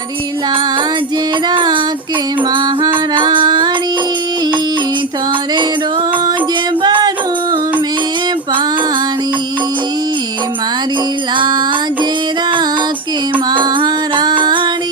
મારી લાજે રાકે મહારાણી, થોરે રોજ ભરું મેં પાણી। મારી લાજે રાકે મહારાણી,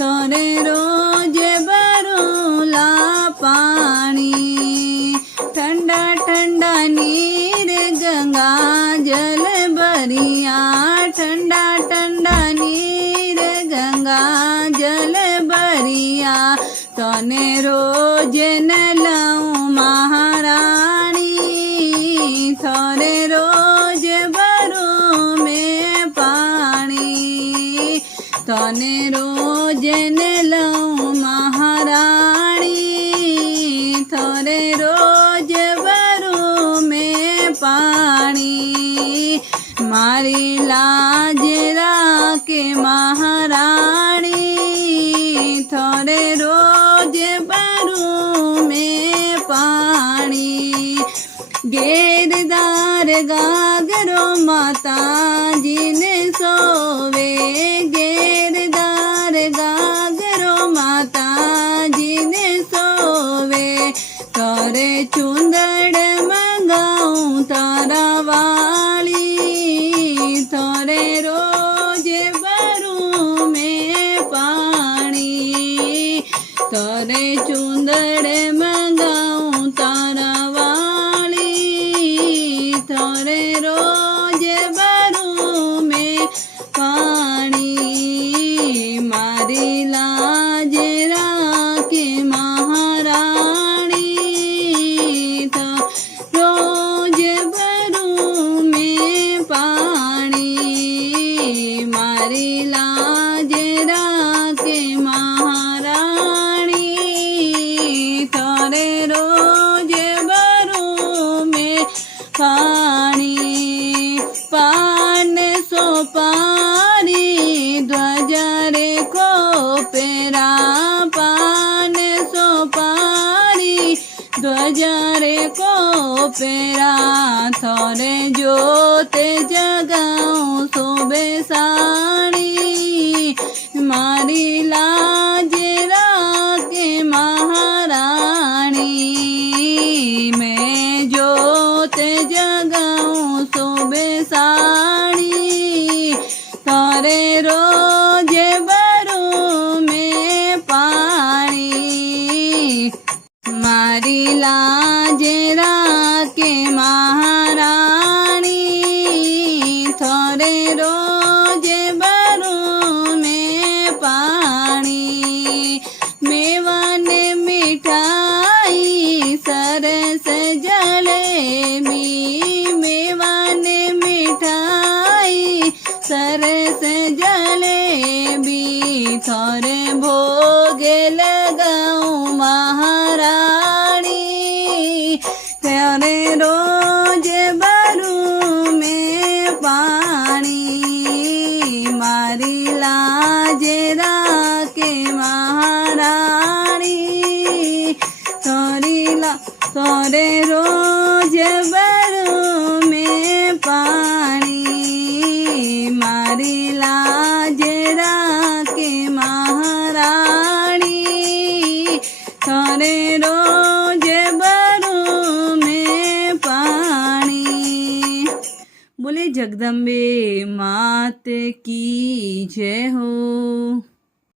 થોરે રોજ ભરું લા પાણી। ઠંડા ઠંડા નીર ગંગા જલ ભરિયા, ઠંડા ઠંડા નીર ગંગા જલ ભરિયા। તને રોજ ન લઉં મહારાણી, થોરે રોજ ભરું મેં પાણી। તને રોજ ન લઉં મહારાણી, થોરે રોજ ભરું મેં પાણી। મારી લાજ રાકે મહારાણી, થોરે રોજ ભરું મેં પાણી। ગેરદાર ગાગરો માતાજીને સોવે, ગેરદાર ગાગરો માતાજીને સોવે। તારે ચુંદડ મંગાવું તારા વાળી, થોરે રોજ ભરું મેં પાણી। તારે ચુંદડ મંગાવું તારા વાળી, થોરે રોજ ભરું મેં પાણી। મારી લાજ રાકે મહારાણી, રોજ ભરું મેં પાણી। મારી લાજ રાકે મહારાણી, થોરે રોજ ભરું મેં પાણી। પાન સોપારી ધ્વજા રે કોપેરા, પાન સોપારી ધ્વજા રે કોપેરા। થોરે જોતે જગાઉં શોભે સાણી, મારી લાજ રાકે મહારાણી। મેં જોતે જગાઉં શોભે સાણી, થોરે રોજ ભરું મેં પાણી। મારી લાજ રાકે મહારાણી, થોરે રોજ ભરું મેં પાણી। મેવાને મીઠાઈ સરસ જલેબી, મેવાને મીઠાઈ સરસ જલેબી। થોરે ભોગે લગાઉં મહારાણી, ત્યારે રોજ ભરું મેં પાણી। મારી લાજ રાકે મહારાણી, થોરે રોજ ભરું મેં પાણી। મારી લાજ રાકે મહારાણી, થોરે રોજ ભરું મેં પાણી। બોલે જગદંબે માત કી જય હો।